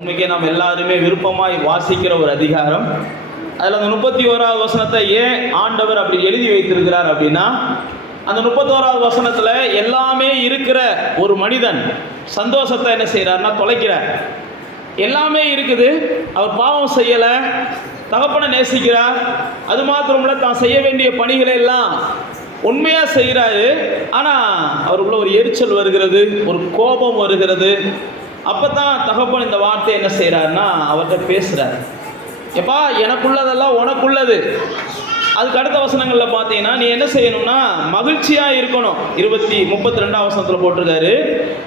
உண்மைக்கே நாம் எல்லாருமே விருப்பமாய் வாசிக்கிற ஒரு அதிகாரம். அதில் அந்த முப்பத்தி ஓராவது வசனத்தை ஏன் ஆண்டவர் அப்படி எழுதி வைத்திருக்கிறார் அப்படின்னா அந்த முப்பத்தோராவது வசனத்தில் எல்லாமே இருக்கிற ஒரு மனிதன் சந்தோஷத்தை என்ன செய்கிறார்னா தொலைக்கிறார். எல்லாமே இருக்குது அவர் பாவம் செய்யலை தகப்பனை நேசிக்கிறார் அது மாத்திரமில்ல தான் செய்ய வேண்டிய பணிகளை எல்லாம் உண்மையாக செய்கிறாரு ஆனால் அவருக்குள்ள ஒரு எரிச்சல் வருகிறது ஒரு கோபம் வருகிறது. அப்போ தான் தகப்பன் இந்த வார்த்தை என்ன செய்கிறாருன்னா அவர்கிட்ட பேசுகிறார் எப்பா எனக்குள்ளதெல்லாம் உனக்குள்ளது. அதுக்கு அடுத்த வசனங்களில் பார்த்தீங்கன்னா நீ என்ன செய்யணும்னா மகிழ்ச்சியாக இருக்கணும். இருபத்தி முப்பத்தி ரெண்டாம் வசனத்தில் போட்டிருக்காரு.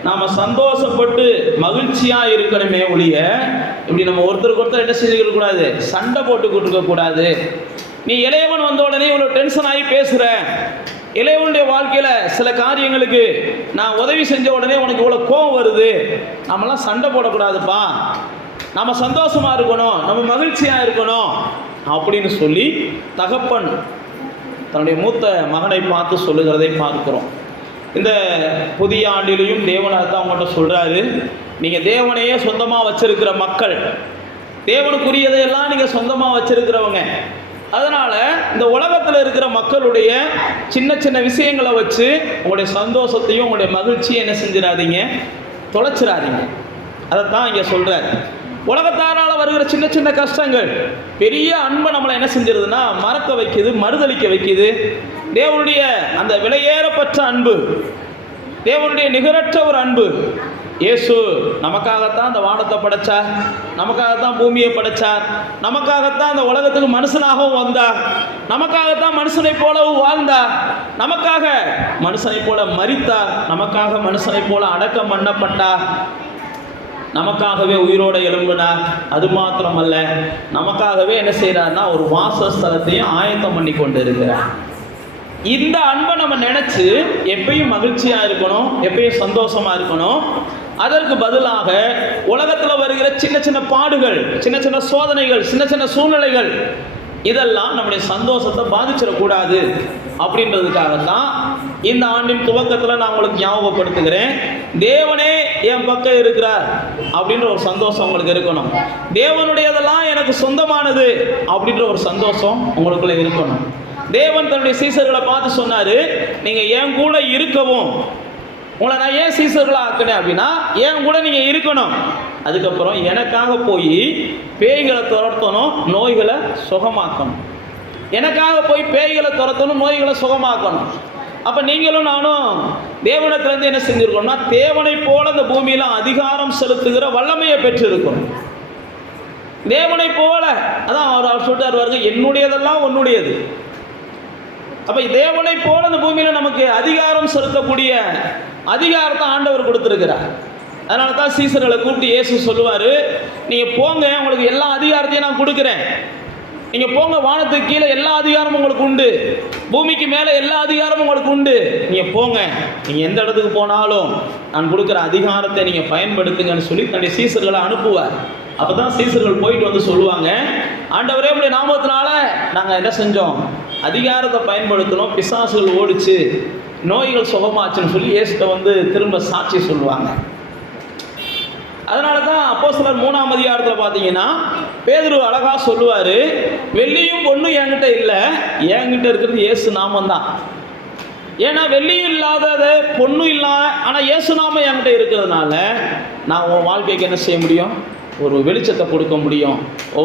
நாம் சந்தோஷப்பட்டு மகிழ்ச்சியாக இருக்கணுமே ஒழிய இப்படி நம்ம ஒருத்தருக்கு ஒருத்தர் என்ன செஞ்சுக்க கூடாது? சண்டை போட்டுக்கிட்டு இருக்கக்கூடாது நீ இளையவன் வந்த உடனே இவ்வளோ டென்ஷன் ஆகி பேசுகிற இளைவனுடைய வாழ்க்கையில் சில காரியங்களுக்கு நான் உதவி செஞ்ச உடனே உனக்கு இவ்வளோ கோவம் வருது. நம்மலாம் சண்டை போடக்கூடாதுப்பா. நம்ம சந்தோஷமாக இருக்கணும். நம்ம மகிழ்ச்சியாக இருக்கணும். அப்படின்னு சொல்லி தகப்பன் தன்னுடைய மூத்த மகனை பார்த்து சொல்லுகிறதை பார்க்கிறோம். இந்த புதிய ஆண்டிலையும் தேவனாக தான் அவங்கள்ட்ட சொல்கிறாரு நீங்கள் தேவனையே சொந்தமாக வச்சுருக்கிற மக்கள் தேவனுக்குரியதையெல்லாம் நீங்கள் சொந்தமாக வச்சுருக்கிறவங்க. அதனால இந்த உலகத்தில் இருக்கிற மக்களுடைய சின்ன சின்ன விஷயங்களை வச்சு உங்களுடைய சந்தோஷத்தையும் உங்களுடைய மகிழ்ச்சியை என்ன செஞ்சிடாதீங்க? தொலைச்சிடாதீங்க. அதைத்தான் இங்கே சொல்கிறார் உலகத்தாரால் வருகிற சின்ன சின்ன கஷ்டங்கள் பெரிய அன்பை நம்மளை என்ன செஞ்சிருதுன்னா மறக்க வைக்குது மறுதளிக்க வைக்குது. தேவனுடைய அந்த விலையேறப்பட்ட அன்பு தேவனுடைய நிகரற்ற ஒரு அன்பு இயேசு நமக்காகத்தான் அந்த வானத்தை படைச்சார். நமக்காகத்தான் பூமியை படைச்சார். நமக்காகத்தான் அந்த உலகத்துக்கு மனுஷனாகவும் வந்தார். நமக்காகத்தான் மனுஷனை போலவும் வாழ்ந்தார். நமக்காக மனுஷனை போல மறித்தார் நமக்காக மனுஷனைப் போல அடக்கம் பண்ணப்பட்டார். நமக்காகவே உயிரோட எழும்பினார். அது மாத்திரமல்ல நமக்காகவே என்ன செய்கிறார்னா ஒரு வாசஸ்தலத்தையும் ஆயத்தம் பண்ணி கொண்டு இருக்கிறார் இந்த அன்பை நம்ம நினைச்சு எப்பயும் மகிழ்ச்சியா இருக்கணும் எப்பயும் சந்தோஷமா இருக்கணும். அதற்கு பதிலாக உலகத்தில் வருகிற சின்ன சின்ன பாடுகள் சின்ன சின்ன சோதனைகள் சின்ன சின்ன சூழ்நிலைகள் இதெல்லாம் நம்முடைய சந்தோஷத்தை பாதிச்சிடக்கூடாது. அப்படின்றதுக்காகத்தான் இந்த ஆண்டின் துவக்கத்தில் நான் உங்களுக்கு ஞாபகப்படுத்துகிறேன். தேவனே என் பக்கம் இருக்கிறார் அப்படின்ற ஒரு சந்தோஷம் உங்களுக்கு இருக்கணும். தேவனுடையதெல்லாம் எனக்கு சொந்தமானது அப்படின்ற ஒரு சந்தோஷம் உங்களுக்குள்ள இருக்கணும். தேவன் தன்னுடைய சீசர்களை பார்த்து சொன்னாரு நீங்க என் கூட இருக்கவும் உங்களை நான் ஏன் சீசர்களாக ஆக்கினேன் அப்படின்னா என் கூட நீங்க இருக்கணும். அதுக்கப்புறம் எனக்காக போய் பேய்களை துரத்தணும் நோய்களை சுகமாக்கணும். எனக்காக போய் பேய்களை துரத்தணும் நோய்களை சுகமாக்கணும். அப்போ நீங்களும் நானும் தேவனத்திலேருந்து என்ன செஞ்சுருக்கோம்னா தேவனை போல இந்த பூமியில் அதிகாரம் செலுத்துகிற வல்லமையை பெற்றிருக்கணும் தேவனை போல. அதான் அவர் அவர் சொல்லிட்டார் வருங்க என்னுடையதெல்லாம் உன்னுடையது. அப்போ தேவனை போல இந்த பூமியில் நமக்கு அதிகாரம் செலுத்தக்கூடிய அதிகாரத்தை ஆண்டவர் கொடுத்துருக்கிறார். அதனால தான் சீசர்களை கூப்பிட்டு இயேசு சொல்லுவார் நீங்கள் போங்க உங்களுக்கு எல்லா அதிகாரத்தையும் நான் கொடுக்குறேன். நீங்கள் போங்க வானத்துக்கு கீழே எல்லா அதிகாரமும் உங்களுக்கு உண்டு. பூமிக்கு மேலே எல்லா அதிகாரமும் உங்களுக்கு உண்டு. நீங்கள் போங்க. நீங்கள் எந்த இடத்துக்கு போனாலும் நான் கொடுக்குற அதிகாரத்தை நீங்கள் பயன்படுத்துங்கன்னு சொல்லி தன்னுடைய சீசர்களை அனுப்புவார். அப்போ தான் சீசர்கள் போயிட்டு வந்து சொல்லுவாங்க ஆண்டவரே உடைய நாமத்தினால நாங்கள் என்ன செஞ்சோம்? அதிகாரத்தை பயன்படுத்தணும் பிசாசுகள் ஓடிச்சு. நோய்கள் சுகமாச்சுன்னு சொல்லி இயேசுட்ட வந்து திரும்ப சாட்சி சொல்லுவாங்க. அதனால தான் அப்போ சிலர் மூணாம் அதிகாரத்தில் பார்த்தீங்கன்னா பேதுரு அழகாக சொல்லுவார் வெள்ளியும் பொண்ணும் என்கிட்ட இல்லை என்கிட்ட இருக்கிறது இயேசு நாமம் தான் ஏன்னா வெள்ளியும் இல்லாதது பொண்ணும் இல்லை ஆனால் இயேசு நாமம் என்கிட்ட இருக்கிறதுனால நான் உன் வாழ்க்கைக்கு என்ன செய்ய முடியும்? ஒரு வெளிச்சத்தை கொடுக்க முடியும்.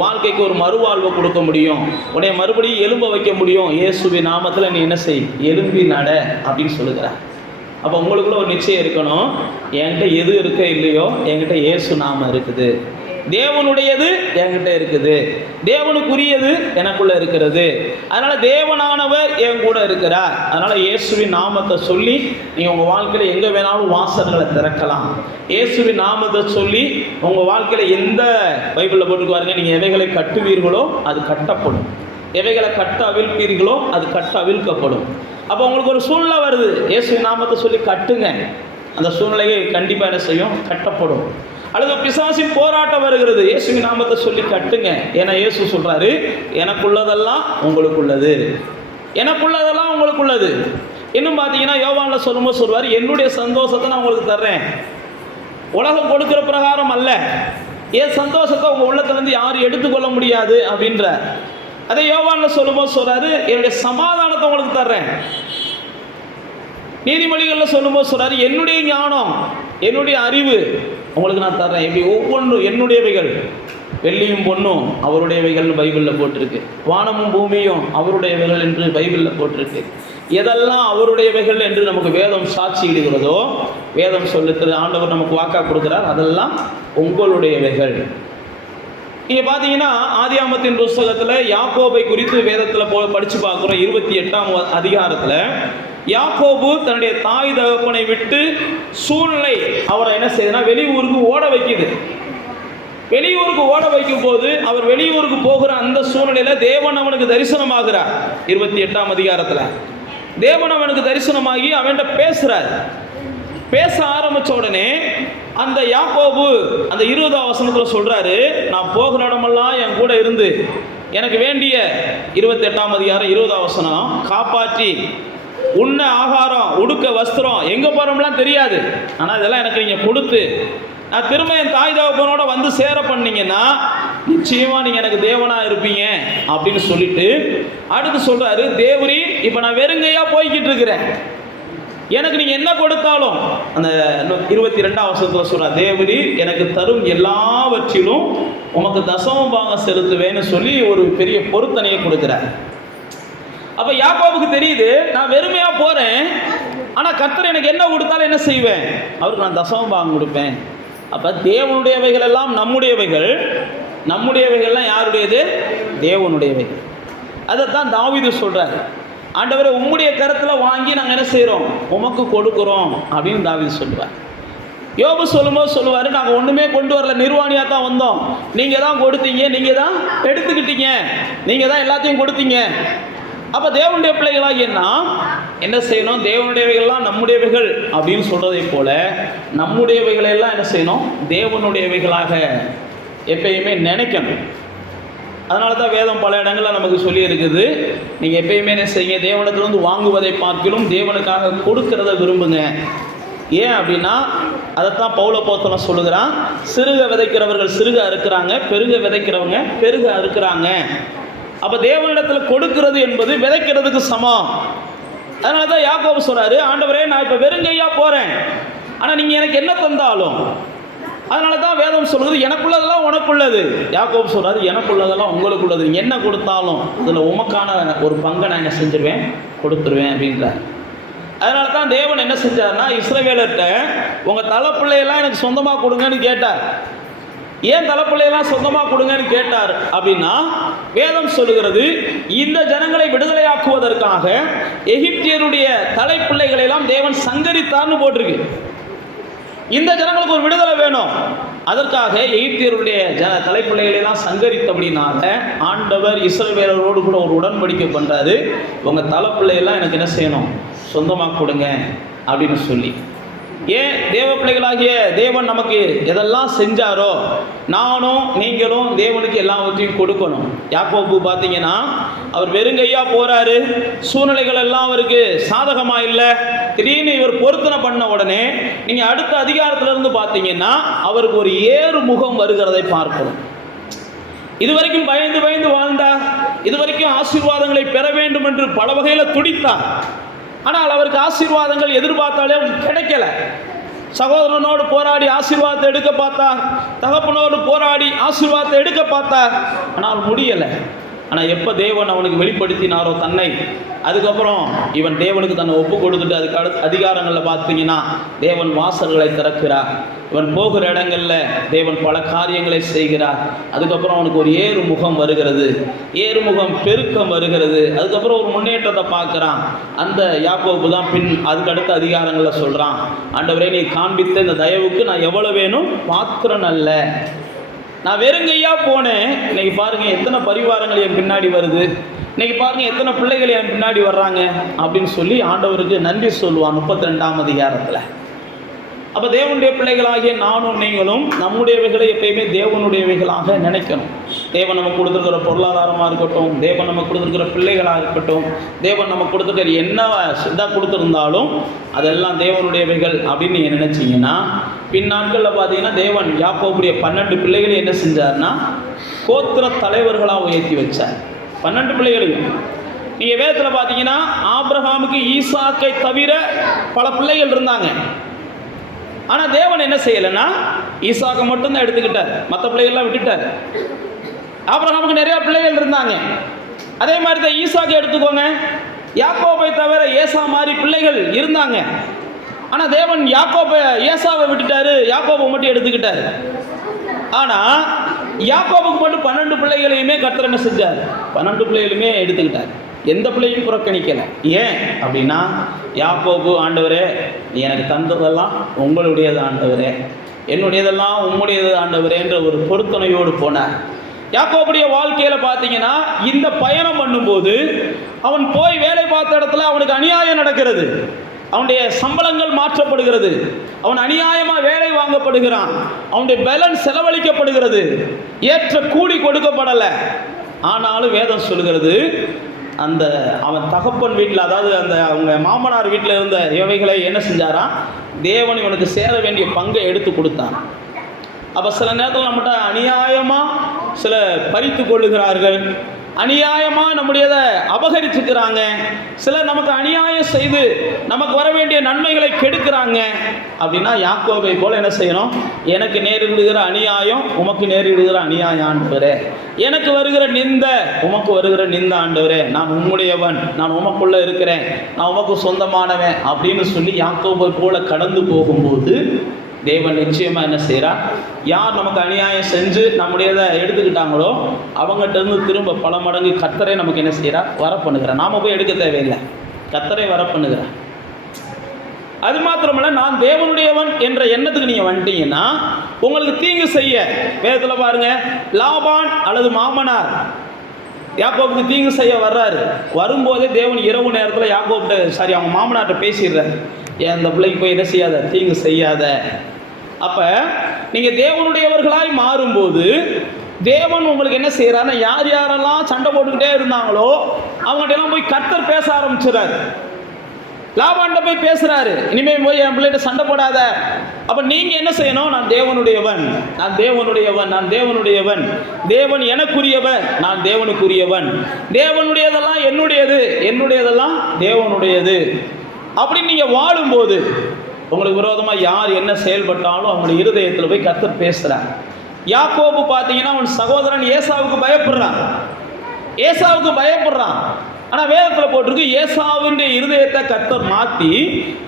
வாழ்க்கைக்கு ஒரு மறுவாழ்வை கொடுக்க முடியும். உன்னை மறுபடியும் எலும்ப வைக்க முடியும். இயேசுவி நாமத்தில் நீ என்ன செய்? எலும்பி நட அப்படின்னு சொல்லுகிறார். அப்போ உங்களுக்குள்ள ஒரு நிச்சயம் இருக்கணும். என்கிட்ட எது இருக்க இல்லையோ என்கிட்ட இயேசு நாமம் இருக்குது. தேவனுடையது என்கிட்ட இருக்குது. தேவனுக்குரியது எனக்குள்ள இருக்கிறது. அதனால தேவனானவர் என் கூட இருக்கிறார். அதனால இயேசுவின் நாமத்தை சொல்லி நீங்க உங்க வாழ்க்கையில எங்க வேணாலும் வாசல்களை திறக்கலாம். இயேசுவின் நாமத்தை சொல்லி உங்க வாழ்க்கையில எந்த பைபிளில் போட்டுக்குவாருங்க நீங்க எவைகளை கட்டுவீர்களோ அது கட்டப்படும். எவைகளை கட்ட அவிழ்ப்பீர்களோ அது கட்ட அவிழ்க்கப்படும் அப்போ உங்களுக்கு ஒரு சூழ்நிலை வருது. இயேசு நாமத்தை சொல்லி கட்டுங்க. அந்த சூழ்நிலையை கண்டிப்பாக என்ன செய்யும்? கட்டப்படும். அல்லது பிசாசின் போராட்டம் வருகிறது. இயேசுவின் நாமத்தை சொல்லி கட்டுங்க. ஏன்னா இயேசு சொல்றாரு எனக்குள்ளதெல்லாம் உங்களுக்குள்ளது. எனக்குள்ளதெல்லாம் உங்களுக்குள்ளது. இன்னும் பார்த்தீங்கன்னா யோவானில் சொல்லும்போது சொல்வார் என்னுடைய சந்தோஷத்தை நான் உங்களுக்கு தர்றேன். உலகம் கொடுக்கிற பிரகாரம் அல்ல. என் சந்தோஷத்தை உங்கள் உள்ளத்துலேருந்து யாரும் எடுத்துக்கொள்ள முடியாது அப்படின்ற. அதே யோவான்ல சொல்லும்போது சொல்றாரு என்னுடைய சமாதானத்தை உங்களுக்கு தர்றேன். நீதிமொழிகளில் சொல்லும்போது சொல்றாரு என்னுடைய ஞானம் என்னுடைய அறிவு உங்களுக்கு நான் தர்றேன். எப்படி ஒவ்வொன்றும் என்னுடையவைகள். வெள்ளியும் பொண்ணும் அவருடையவைகள்னு பைபிளில் போட்டிருக்கு. வானமும் பூமியும் அவருடையவைகள் என்று பைபிளில் போட்டிருக்கு. எதெல்லாம் அவருடையவைகள் என்று நமக்கு வேதம் சாட்சி இடுகிறதோ வேதம் சொல்லுகிறது ஆண்டவர் நமக்கு வாக்கா கொடுக்கிறார் அதெல்லாம் உங்களுடையவைகள். இங்கே பார்த்தீங்கன்னா ஆதியாமத்தின் புஸ்தகத்தில் யாக்கோபை குறித்து வேதத்தில் போ படித்து பார்க்குறோம். இருபத்தி எட்டாம் அதிகாரத்தில். யாக்கோபு தன்னுடைய தாய் தகப்பனை விட்டு சூழ்நிலை அவரை என்ன செய்யுதுன்னா வெளியூருக்கு ஓட வைக்குது. வெளியூருக்கு ஓட வைக்கும் போது அவர் வெளியூருக்கு போகிற அந்த சூழ்நிலையில தேவன் அவனுக்கு தரிசனமாகிறார். இருபத்தி எட்டாம் அதிகாரத்தில். தேவன் அவனுக்கு தரிசனமாகி அவன்கிட்ட பேசுறார். பேச ஆரம்பிச்ச உடனே அந்த யாக்கோபு அந்த இருபதாம் வசனத்தில் சொல்றாரு நான் போகிற இடமெல்லாம் என் கூட இருந்து எனக்கு வேண்டிய இருபத்தி எட்டாம் அதிகாரம் இருபதாம் வசனம் காப்பாற்றி. உண்ண ஆகாரம் உடுக்க வஸ்திரம் எங்கே போகிறோம்லாம் தெரியாது. ஆனால் இதெல்லாம் எனக்கு நீங்கள் கொடுத்து நான் திரும்ப என் தாய் தகப்பனோட வந்து சேர பண்ணீங்கன்னா நிச்சயமா நீங்க எனக்கு தேவனா இருப்பீங்க அப்படின்னு சொல்லிட்டு அடுத்து சொல்றாரு தேவரி இப்ப நான் வெறுங்கையா போய்கிட்டு இருக்கிறேன். எனக்கு நீங்க என்ன கொடுத்தாலும் அந்த இருபத்தி ரெண்டாம் வருஷத்துல சொல்ற தேவரி எனக்கு தரும் எல்லாவற்றிலும் உமக்கு தசம பாகம் செலுத்துவேன்னு சொல்லி ஒரு பெரிய பொருத்தனையை கொடுக்குறேன் அப்போ யாக்கோபுக்கு தெரியுது நான் வெறுமையாக போகிறேன் ஆனால் கர்த்தர் எனக்கு என்ன கொடுத்தாலும் என்ன செய்வேன்? அவருக்கு நான் தசம பாகம் கொடுப்பேன். அப்போ தேவனுடையவைகள் எல்லாம் நம்முடையவைகள். நம்முடையவைகள்லாம் யாருடையது? தேவனுடையவைகள். தான் தாவீதம் சொல்றாரு. ஆண்டவரை உம்முடைய கருத்தில் வாங்கி நாங்கள் என்ன செய்கிறோம் உமக்கு கொடுக்குறோம் அப்படின்னு தாவிது சொல்லுவார். யோபு சொல்லும்போது சொல்லுவார் நாங்கள் ஒன்றுமே கொண்டு வரல நிர்வாணியாக தான் வந்தோம். நீங்கள் தான் கொடுத்தீங்க நீங்கள் தான் எடுத்துக்கிட்டீங்க. நீங்கள் தான் எல்லாத்தையும் கொடுத்தீங்க. அப்போ தேவனுடைய பிள்ளைகளாகிய நாம் என்ன செய்யணும்? தேவனுடையவைகள்லாம் நம்முடையவைகள் அப்படின்னு சொல்றதை போல நம்முடையவைகளை எல்லாம் என்ன செய்யணும்? தேவனுடையவைகளாக எப்பயுமே நினைக்கணும். அதனால தான் வேதம் பல இடங்களில் நமக்கு சொல்லி இருக்குது நீங்கள் எப்பயுமே என்ன செய்யுங்க? தேவனத்திலிருந்து வாங்குவதை பார்க்கிலும் தேவனுக்காக கொடுக்கறத விரும்புங்க. ஏன் அப்படின்னா அதைத்தான் பௌல போத்தனம் சொல்லுகிறான். சிறுக விதைக்கிறவர்கள் சிறுக அறுக்கிறாங்க பெருக விதைக்கிறவங்க பெருக அறுக்கிறாங்க. அப்போ தேவனிடத்தில் கொடுக்கிறது என்பது விதைக்கிறதுக்கு சமம். அதனால தான் யாக்கோபு சொல்கிறாரு ஆண்டவரே நான் இப்போ வெறுங்கையாக போகிறேன் ஆனால் நீங்கள் எனக்கு என்ன தந்தாலும்? அதனால தான் வேதம் சொல்கிறது எனக்குள்ளதெல்லாம் உனக்குள்ளது. யாக்கோபு சொல்கிறாரு எனக்குள்ளதெல்லாம் உங்களுக்குள்ளது. என்ன கொடுத்தாலும் அதில் உமக்கான ஒரு பங்கை நான் என்ன செஞ்சிருவேன் கொடுத்துருவேன் அப்படின்றார். அதனால தான் தேவன் என்ன செஞ்சார்னா இஸ்ரவேலர்கிட்ட உங்கள் தலைப்பிள்ளையெல்லாம் எனக்கு சொந்தமாக கொடுங்கன்னு கேட்டார். ஏன் தலைப்பிள்ளையெல்லாம் சொந்தமாக கொடுங்கன்னு கேட்டார் அப்படின்னா வேதம் சொல்லுகிறது இந்த ஜனங்களை விடுதலையாக்குவதற்காக எகிப்தியருடைய தலைப்பிள்ளைகளை எல்லாம் தேவன் சங்கரித்தார்னு போட்டிருக்கு. இந்த ஜனங்களுக்கு ஒரு விடுதலை வேணும். அதற்காக எகிப்தியருடைய ஜன தலைப்பிள்ளைகளெல்லாம் சங்கரித்தபடினால ஆண்டவர் இஸ்ரவேலரோடு கூட ஒரு உடன்படிக்கை பண்ணுறாரு உங்கள் தலைப்பிள்ளையெல்லாம் எனக்கு என்ன செய்யணும்? சொந்தமாக கொடுங்க அப்படின்னு சொல்லி. ஏன் தேவ பிள்ளைகளாகிய தேவன் நமக்கு எதெல்லாம் செஞ்சாரோ நானும் நீங்களும் தேவனுக்கு எல்லாவற்றையும் கொடுக்கணும். யாக்கோபு பார்த்தீங்கன்னா அவர் வெறுங்கையா போறாரு. சூழ்நிலைகள் எல்லாம் அவருக்கு சாதகமா இல்லை. திடீர்னு இவர் பொருத்தனை பண்ண உடனே நீங்க அடுத்த அதிகாரத்துல இருந்து பார்த்தீங்கன்னா அவருக்கு ஒரு ஏறு முகம் வருகிறதை பார்க்கிறோம் இதுவரைக்கும் பயந்து பயந்து வாழ்ந்தார். இதுவரைக்கும் ஆசீர்வாதங்களை பெற வேண்டும் என்று பல வகையில் துடித்தார். ஆனால் அவருக்கு ஆசீர்வாதங்கள் எதிர்பார்த்தாலே கிடைக்கல. சகோதரனோடு போராடி ஆசீர்வாதத்தை எடுக்க பார்த்தார். தகப்பனோடு போராடி ஆசீர்வாதத்தை எடுக்க பார்த்தார். ஆனால் முடியலை. ஆனால் எப்போ தேவன் அவனுக்கு வெளிப்படுத்தினாரோ தன்னை அதுக்கப்புறம் இவன் தேவனுக்கு தன்னை ஒப்பு கொடுத்துட்டு அதுக்கு அடுத்த அதிகாரங்களில் பார்த்தீங்கன்னா தேவன் வாசல்களை திறக்கிறார். இவன் போகிற இடங்களில் தேவன் பல காரியங்களை செய்கிறார். அதுக்கப்புறம் அவனுக்கு ஒரு ஏறுமுகம் வருகிறது. ஏறுமுகம் பெருக்கம் வருகிறது. அதுக்கப்புறம் ஒரு முன்னேற்றத்தை பார்க்குறான். அந்த யாக்கோபு தான் பின் அதுக்கு அடுத்த அதிகாரங்களில் சொல்கிறான் ஆண்டவரே நீ காண்பித்த இந்த தயவுக்கு நான் எவ்வளோ வேணும்? பாத்திரன் அல்ல. நான் வெறுங்கையா போனேன். இன்னைக்கு பாருங்க எத்தனை பரிவாரங்கள் என் பின்னாடி வருது. இன்னைக்கு பாருங்க எத்தனை பிள்ளைகள் என் பின்னாடி வர்றாங்க அப்படின்னு சொல்லி ஆண்டவருக்கு நன்றி சொல்லுவான் முப்பத்தி ரெண்டாம் அதிகாரத்தில். அப்போ தேவனுடைய பிள்ளைகளாகிய நானும் நீங்களும் நம்முடையவைகளை எப்பயுமே தேவனுடையவைகளாக நினைக்கணும். தேவன் நமக்கு கொடுத்துருக்கிற பொருளாதாரமாக இருக்கட்டும் தேவன் நமக்கு கொடுத்துருக்கிற பிள்ளைகளாக இருக்கட்டும் தேவன் நமக்கு கொடுத்துருக்கிற என்ன இதாக கொடுத்துருந்தாலும் அதெல்லாம் தேவனுடையவைகள் அப்படின்னு நீங்கள் நினச்சிங்கன்னா பின் நாட்களில் பார்த்தீங்கன்னா தேவன் யாக்கோபுடைய பன்னெண்டு பிள்ளைகளை என்ன செஞ்சார்னா கோத்திர தலைவர்களாக உயர்த்தி வச்சார். பன்னெண்டு பிள்ளைகளையும். நீங்கள் வேதத்தில் பார்த்தீங்கன்னா ஆப்ரஹாமுக்கு ஈசாக்கை தவிர பல பிள்ளைகள் இருந்தாங்க. ஆனால் தேவன் என்ன செய்யலைன்னா ஈசாக்கை மட்டும்தான் எடுத்துக்கிட்டார். மற்ற பிள்ளைகள்லாம் விட்டுட்டார். ஆபிரகாமுக்கு நிறைய பிள்ளைகள் இருந்தாங்க. அதே மாதிரி தான் ஈசாக்கு எடுத்துக்கோங்க. யாக்கோபை தவிர ஏசா மாதிரி பிள்ளைகள் இருந்தாங்க. ஆனால் தேவன் யாக்கோபை ஏசாவை விட்டுட்டாரு. யாக்கோபை மட்டும் எடுத்துக்கிட்டாரு. ஆனால் யாக்கோபுக்கு மட்டும் பன்னெண்டு பிள்ளைகளையுமே கர்த்தர் என்ன செஞ்சார்? பன்னெண்டு பிள்ளைகளுமே எடுத்துக்கிட்டார். எந்த பிள்ளையும் புறக்கணிக்கலை. ஏன் அப்படின்னா யாக்கோபு ஆண்டவரே நீ எனக்கு தந்ததெல்லாம் உங்களுடையது ஆண்டவரே. என்னுடையதெல்லாம் உம்முடையது ஆண்டவரேன்ற ஒரு பொறுத்துணையோடு போனார். யாக்கோபுடைய வாழ்க்கையில் பார்த்தீங்கன்னா இந்த பயணம் பண்ணும்போது அவன் போய் வேலை பார்த்த இடத்துல அவனுக்கு அநியாயம் நடக்கிறது. அவனுடைய சம்பளங்கள் மாற்றப்படுகிறது. அவன் அநியாயமாக வேலை வாங்கப்படுகிறான். அவனுடைய பலன் செலவழிக்கப்படுகிறது. ஏற்ற கூலி கொடுக்கப்படலை. ஆனாலும் வேதம் சொல்கிறது அந்த அவன் தகப்பன் வீட்டில் அதாவது அந்த அவங்க மாமனார் வீட்டில் இருந்த இவைகளை என்ன செஞ்சாராம்? தேவன் இவனுக்கு சேர வேண்டிய பங்கை எடுத்து கொடுத்தான். அப்போ சில நேரத்தில் நம்மகிட்ட அநியாயமாக சில பறித்து கொள்ளுகிறார்கள். அநியாயமாக நம்முடையதை அபகரிச்சுக்கிறாங்க. சிலர் நமக்கு அநியாயம் செய்து நமக்கு வர வேண்டிய நன்மைகளை கெடுக்கிறாங்க. அப்படின்னா யாக்கோவை போல் என்ன செய்யணும்? எனக்கு நேரிடுகிற அநியாயம் உமக்கு நேரிடுகிற அநியாயம் ஆண்டவரே. எனக்கு வருகிற நிந்த உமக்கு வருகிற நிந்த ஆண்டவரே. நான் உம்முடையவன் நான் உமக்குள்ள இருக்கிறேன். நான் உமக்கு சொந்தமானவன் அப்படின்னு சொல்லி யாக்கோவை போல கடந்து போகும்போது தேவன் நிச்சயமா என்ன செய்கிறா யார் நமக்கு அநியாயம் செஞ்சு நம்முடையதை எடுத்துக்கிட்டாங்களோ அவங்ககிட்ட இருந்து திரும்ப பல மடங்கு கத்தரை நமக்கு என்ன செய்கிறா வர பண்ணுகிறார் நாம போய் எடுக்க தேவையில்லை. கத்தரை வர பண்ணுகிறார் அது மாத்திரமல்ல நான் தேவனுடையவன் என்ற எண்ணத்துக்கு நீங்க வந்துட்டீங்கன்னா உங்களுக்கு தீங்கு செய்ய வேதத்தில் பாருங்க லாபான் அல்லது மாமனார் யாக்கோபுக்கு தீங்கு செய்ய வர்றாரு. வரும்போதே தேவன் இரவு நேரத்தில் யாக்கோப்கிட்ட சாரி அவங்க மாமனார்கிட்ட பேசிடுறாரு. ஏன் அந்த பிள்ளைக்கு போய் என்ன செய்யாத? தீங்கு செய்யாத. அப்போ நீங்கள் தேவனுடையவர்களாய் மாறும்போது தேவன் உங்களுக்கு என்ன செய்கிறாருன்னா யார் யாரெல்லாம் சண்டை போட்டுக்கிட்டே இருந்தாங்களோ அவங்ககிட்ட எல்லாம் போய் கர்த்தர் பேச ஆரம்பிச்சிடாரு லாபாண்ட போய் பேசுகிறாரு இனிமேல் போய் என் பிள்ளைகிட்ட சண்டை போடாத. அப்போ நீங்கள் என்ன செய்யணும்? நான் தேவனுடையவன். நான் தேவனுடையவன். நான் தேவனுடையவன். தேவன் எனக்குரியவன் நான் தேவனுக்குரியவன். தேவனுடையதெல்லாம் என்னுடையது. என்னுடையதெல்லாம் தேவனுடையது. அப்படின்னு நீங்கள் வாழும்போது உங்களுக்கு விரோதமாக யார் என்ன செயல்பட்டாலும் அவங்களுடைய இருதயத்தில் போய் கத்தர் பேசுகிறாங்க யாக்கோபு பார்த்தீங்கன்னா அவன் சகோதரன் ஏசாவுக்கு பயப்படுறான். ஏசாவுக்கு பயப்படுறான். ஆனால் வேதத்தில் போட்டிருக்கு ஏசாவினுடைய இருதயத்தை கத்தர் மாற்றி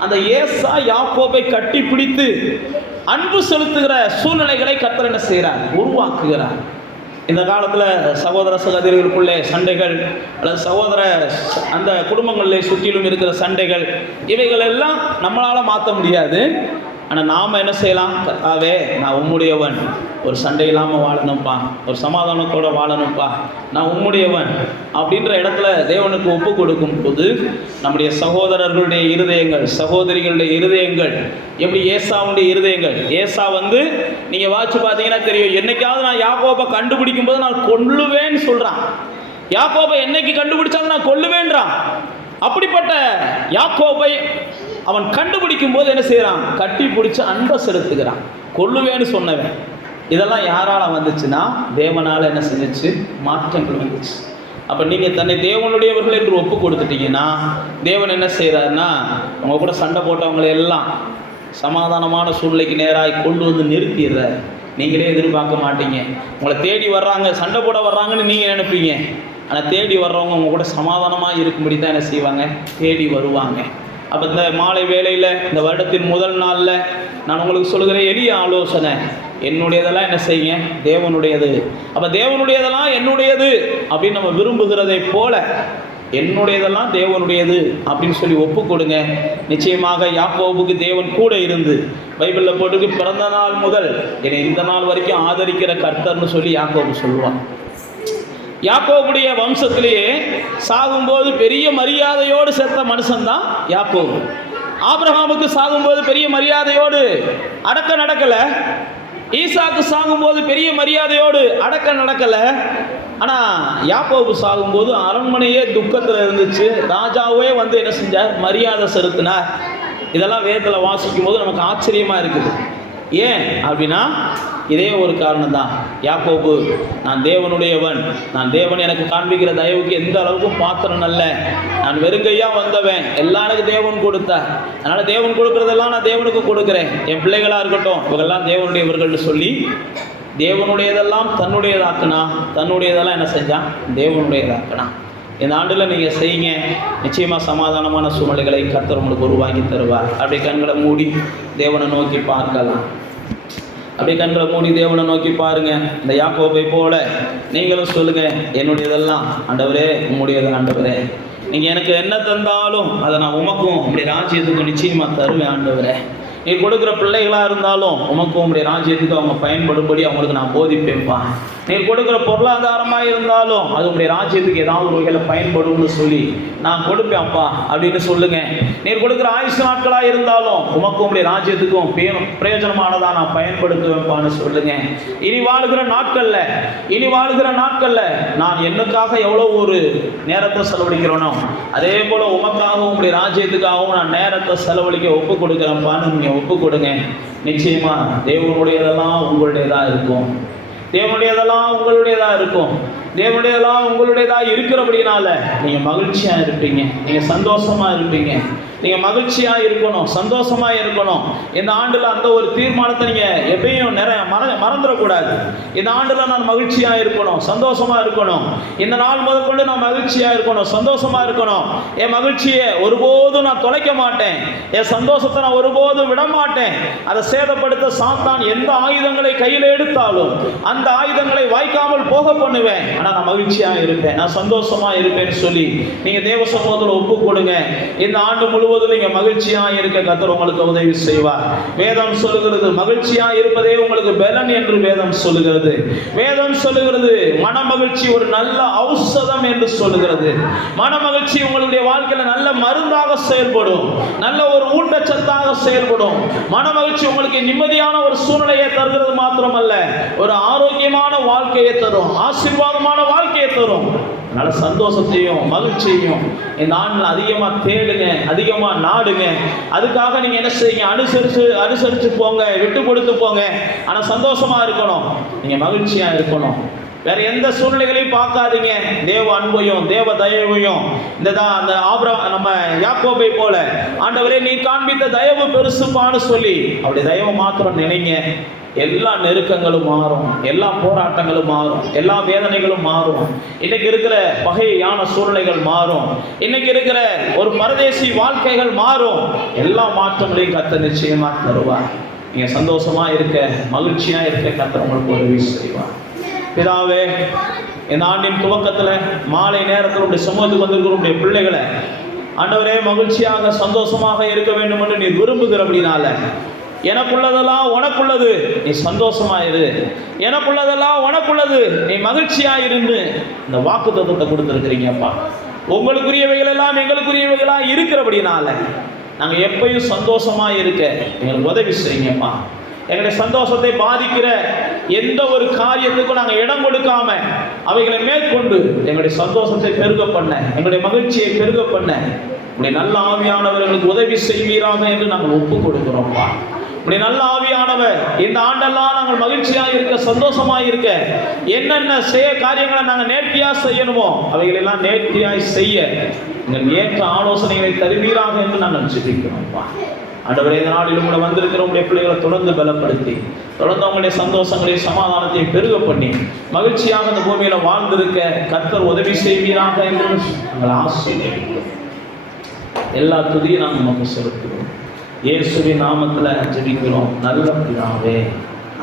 அந்த ஏசா யாக்கோபை கட்டி பிடித்து அன்பு செலுத்துகிற சூழ்நிலைகளை கத்தர் என்ன செய்கிறார் உருவாக்குகிறார். இந்த காலத்தில் சகோதர சகோதரிகளுக்குள்ளே சண்டைகள் அல்லது சகோதர அந்த குடும்பங்களிலே சுற்றிலும் இருக்கிற சண்டைகள் இவைகள் எல்லாம் நம்மளால் மாற்ற முடியாது. ஆனால் நாம் என்ன செய்யலாம்? கர்த்தாவே நான் உம்முடையவன். ஒரு சண்டை இல்லாமல் வாழணும்ப்பா. ஒரு சமாதானத்தோடு வாழணும்ப்பா. நான் உம்முடையவன். அப்படின்ற இடத்துல தேவனுக்கு ஒப்பு கொடுக்கும் போது நம்முடைய சகோதரர்களுடைய இருதயங்கள் சகோதரிகளுடைய இருதயங்கள் எப்படி ஏசாவுடைய இருதயங்கள். ஏசா வந்து நீங்கள் வாட்சி பார்த்தீங்கன்னா தெரியும். என்னைக்காவது நான் யாக்கோபை கண்டுபிடிக்கும் போது நான் கொல்லுவேன்னு சொல்கிறான் யாக்கோபை என்னைக்கு கண்டுபிடிச்சாலும் நான் கொல்லுவேன்றான். அப்படிப்பட்ட யாக்கோபை அவன் கண்டுபிடிக்கும் போது என்ன செய்கிறான் கட்டி பிடிச்சி அன்பை செலுத்துகிறான். கொல்லுவேன்னு சொன்னவன். இதெல்லாம் யாரால வந்துச்சுன்னா தேவனால் என்ன செஞ்சிச்சு? மாற்றங்கள் வந்துச்சு. அப்போ நீங்கள் தன்னை தேவனுடையவர்கள் என்று ஒப்பு கொடுத்துட்டீங்கன்னா தேவன் என்ன செய்கிறாருன்னா உங்கள் கூட சண்டை போட்டவங்களை எல்லாம் சமாதானமான சூழ்நிலைக்கு நேராக கொண்டு வந்து நிறுத்திடுறார். நீங்களே எதிர்பார்க்க மாட்டீங்க. உங்களை தேடி வர்றாங்க சண்டை போட வர்றாங்கன்னு நீங்கள் நினைப்பீங்க. ஆனால் தேடி வர்றவங்க உங்கள் கூட சமாதானமாக இருக்கும்படி தான் என்ன செய்வாங்க? தேடி வருவாங்க. அப்போ இந்த மாலை வேலையில் இந்த வருடத்தின் முதல் நாளில் நான் உங்களுக்கு சொல்கிற எளிய ஆலோசனை என்னுடையதெல்லாம் என்ன செய்யுங்க? தேவனுடையது. அப்போ தேவனுடையதெல்லாம் என்னுடையது அப்படின்னு நம்ம விரும்புகிறதை போல என்னுடையதெல்லாம் தேவனுடையது அப்படின்னு சொல்லி ஒப்பு கொடுங்க. நிச்சயமாக யாக்கோபுக்கு தேவன் கூட இருந்து பைபிளில் போட்டுக்கு பிறந்த நாள் முதல் என்னை இந்த நாள் வரைக்கும் ஆதரிக்கிற கர்த்தர்னு சொல்லி யாக்கோபு சொல்லுவான். யாக்கோவுடைய வம்சத்திலேயே சாகும்போது பெரிய மரியாதையோடு செத்த மனுஷன்தான் யாக்கோபு. ஆப்ரஹாமுக்கு சாகும்போது பெரிய மரியாதையோடு அடக்க நடக்கலை. ஈசாக்கு சாகும்போது பெரிய மரியாதையோடு அடக்க நடக்கலை. ஆனால் யாக்கோபு சாகும்போது அரண்மனையே துக்கத்தில் இருந்துச்சு. ராஜாவே வந்து என்ன செஞ்சார்? மரியாதை செலுத்தினார். இதெல்லாம் வேதத்தில் வாசிக்கும் போது நமக்கு ஆச்சரியமாக இருக்குது. ஏன் அப்படின்னா இதே ஒரு காரணம் தான் யாக்கோபு நான் தேவனுடையவன். நான் தேவன் எனக்கு காண்பிக்கிற தயவுக்கு எந்த அளவுக்கு பாத்திரம் அல்ல. நான் வெறுங்கையாக வந்தவன். எல்லாம் எனக்கு தேவன் கொடுத்தார். அதனால் தேவன் கொடுக்கறதெல்லாம் நான் தேவனுக்கு கொடுக்குறேன். என் பிள்ளைகளாக இருக்கட்டும் இவங்கெல்லாம் தேவனுடையவர்கள்னு சொல்லி தேவனுடையதெல்லாம் தன்னுடையதாக்குனா தன்னுடையதெல்லாம் என்ன செஞ்சான்? தேவனுடையதாக்குனா. இந்த ஆண்டில் நீங்கள் செய்யுங்க. நிச்சயமாக சமாதானமான சூழ்நிலைகளை கர்த்தர் உங்களுக்கு உருவாக்கி தருவார். அப்படி கண்களை மூடி தேவனை நோக்கி பார்க்கலாம். அப்படி கண்களை மூடி தேவனை நோக்கி பாருங்க. இந்த யாக்கோபை போல நீங்களும் சொல்லுங்க என்னுடையதெல்லாம் ஆண்டவரே உம்முடையது ஆண்டவரே. நீங்கள் எனக்கு என்ன தந்தாலும் அதை நான் உமக்கும் அப்படி ராஜ்யத்துக்கும் நிச்சயமாக தருவேன் ஆண்டவரே. நீ கொடுக்குற பிள்ளைகளாக இருந்தாலும் உமக்கும் உங்களுடைய ராஜ்யத்துக்கு அவங்க பயன்படும்படி அவங்களுக்கு நான் போதிப்பேன்ப்பா. நீ கொடுக்குற பொருளாதாரமாக இருந்தாலும் அது உங்களுடைய ராஜ்யத்துக்கு ஏதாவது ஒரு வகையில் பயன்படும்னு சொல்லி நான் கொடுப்பேன் அப்பா அப்படின்னு சொல்லுங்க. நீர் கொடுக்குற ஆயுசு நாட்களாக இருந்தாலும் உமக்கும் உங்களுடைய ராஜ்யத்துக்கும் பே- பிரயோஜனமானதா நான் பயன்படுத்துவேன்ப்பான்னு சொல்லுங்க. இனி வாழுகிற நாட்கள்ல இனி வாழுகிற நாட்கள்ல நான் என்னுக்காக எவ்வளோ ஒரு நேரத்தை செலவழிக்கிறேனோ அதே போல உமக்காகவும் உங்களுடைய ராஜ்யத்துக்காகவும் நான் நேரத்தை செலவழிக்க ஒப்பு கொடுக்குறேன்ப்பான்னு நீங்க ஒப்பு கொடுங்க. நிச்சயமா தேவனுடையதெல்லாம் உங்களுடையதா இருக்கும். தேவனுடையதெல்லாம் உங்களுடையதாக இருக்கும். தேவனுடையதெல்லாம் உங்களுடையதாக இருக்கிறபடினால நீங்கள் மகிழ்ச்சியாக இருப்பீங்க. நீங்கள் சந்தோஷமாக இருப்பீங்க. நீங்கள் மகிழ்ச்சியாக இருக்கணும் சந்தோஷமாக இருக்கணும். இந்த ஆண்டில் அந்த ஒரு தீர்மானத்தை நீங்கள் எப்பயும் நிறைய மற மறந்துடக்கூடாது. இந்த ஆண்டில் நான் மகிழ்ச்சியாக இருக்கணும் சந்தோஷமாக இருக்கணும். இந்த நாள் முதற்கொண்டு நான் மகிழ்ச்சியாக இருக்கணும் சந்தோஷமாக இருக்கணும். என் மகிழ்ச்சியை ஒருபோதும் நான் தொலைக்க மாட்டேன். என் சந்தோஷத்தை நான் ஒருபோதும் விட மாட்டேன். அதை சேதப்படுத்த சாத்தான் எந்த ஆயுதங்களை கையில் எடுத்தாலும் அந்த ஆயுதங்களை வாய்க்காமல் போக பண்ணுவேன். ஆனால் நான் மகிழ்ச்சியாக இருப்பேன் நான் சந்தோஷமாக இருப்பேன்னு சொல்லி நீங்கள் தேவ சமூகத்தில் ஒப்பு கொடுங்க. இந்த ஆண்டு முழு முழுவதும் நீங்க மகிழ்ச்சியா இருக்க கத்தர் உங்களுக்கு உதவி செய்வார். வேதம் சொல்லுகிறது மகிழ்ச்சியா இருப்பதே உங்களுக்கு பலன் என்று வேதம் சொல்லுகிறது. வேதம் சொல்லுகிறது மன மகிழ்ச்சி ஒரு நல்ல ஔஷதம் என்று சொல்லுகிறது. மன மகிழ்ச்சி உங்களுடைய வாழ்க்கையில நல்ல மருந்தாக செயல்படும் நல்ல ஒரு ஊட்டச்சத்தாக செயல்படும். மன மகிழ்ச்சி உங்களுக்கு நிம்மதியான ஒரு சூழ்நிலையை தருகிறது மாத்திரமல்ல ஒரு ஆரோக்கியமான வாழ்க்கையை தரும் ஆசீர்வாதமான வாழ்க்கையை தரும். அதனால சந்தோஷத்தையும் மகிழ்ச்சியையும் இந்த ஆண்டில் அதிகமாக தேடுங்க அதிகமாக நாடுங்க. அதுக்காக நீங்கள் என்ன செய்யுங்க? அனுசரித்து அனுசரித்து போங்க விட்டு கொடுத்து போங்க. ஆனால் சந்தோஷமாக இருக்கணும். நீங்கள் மகிழ்ச்சியாக இருக்கணும். வேற எந்த சூழ்நிலைகளையும் பார்க்காதீங்க. தேவ அன்பையும் தேவ தயவையும். இந்த தான் அந்த ஆபரா நம்ம யாக்கோபை போல. ஆண்டவரே நீ காண்பித்த தயவு பெருசுப்பான்னு சொல்லி. அப்படி தயவு மாத்திரம் நினைங்க. எல்லா நெருக்கங்களும் மாறும். எல்லா போராட்டங்களும் மாறும். எல்லா வேதனைகளும் மாறும். இன்னைக்கு இருக்கிற பகையான சூழ்நிலைகள் மாறும். இன்னைக்கு இருக்கிற ஒரு பரதேசி வாழ்க்கைகள் மாறும். எல்லா மாற்றங்களையும் கத்த நிச்சயமா தருவார். நீங்க சந்தோஷமா இருக்க மகிழ்ச்சியா இருக்க கத்த உங்களுக்கு உதவி செய்வார். பிதாவே இந்த ஆண்டின் துவக்கத்துல மாலை நேரத்தில் உடைய சமூகத்துக்கு வந்திருக்கிற உடைய பிள்ளைகளை ஆண்டவரே மகிழ்ச்சியாக சந்தோஷமாக இருக்க வேண்டும் என்று நீ விரும்புகிறபடினால எனக்குள்ளதெல்லாம் உனக்குள்ளது நீ சந்தோஷமாயிரு. எனக்குள்ளதெல்லாம் உனக்குள்ளது நீ மகிழ்ச்சியா இருந்து இந்த வாக்கு தத்துவத்தை கொடுத்துருக்கிறீங்கப்பா உங்களுக்குரியவைகள் எல்லாம் எங்களுக்குரியவைகளாக இருக்கிறபடினால நாங்கள் எப்பயும் சந்தோஷமாக இருக்க எங்களுக்கு உதவி செய்யுங்கப்பா. எங்களுடைய சந்தோஷத்தை பாதிக்கிற எந்த ஒரு காரியத்துக்கும் நாங்கள் இடம் கொடுக்காம அவைகளை மேற்கொண்டு எங்களுடைய சந்தோஷத்தை பெருக பண்ண எங்களுடைய மகிழ்ச்சியை பெருக பண்ண உடைய நல்ல ஆவியானவர்களுக்கு உதவி செய்வீராக என்று நாங்கள் ஒப்பு கொடுக்கிறோம்ப்பா. உடைய நல்ல ஆவியானவர் இந்த ஆண்டெல்லாம் நாங்கள் மகிழ்ச்சியாக இருக்க சந்தோஷமா இருக்க என்னென்ன செய்ய காரியங்களை நாங்கள் நேர்த்தியாக செய்யணுமோ அவைகளெல்லாம் நேர்த்தியாய் செய்ய எங்கள் ஏற்ற ஆலோசனைகளை தருவீராக என்று நாங்கள் ஜெபிக்கிறோம்ப்பா. ஆண்டவரே இந்த நாளிலும் கூட வந்திருக்கிற உங்களுடைய பிள்ளைகளை தொடர்ந்து பலப்படுத்தி தொடர்ந்து அவங்களுடைய சந்தோஷங்களையும் சமாதானத்தையும் பெருக பண்ணி மகிழ்ச்சியாக இந்த பூமியில வாழ்ந்திருக்க கர்த்தர் உதவி செய்வீராக என்று நாங்கள் ஆசீர்வதிக்கிறோம். எல்லா துதியும் நாங்கள் நமக்கு செலுத்துவோம் இயேசுவின் நாமத்தில் ஜெபிக்கிறோம். நல்ல பிதாவே.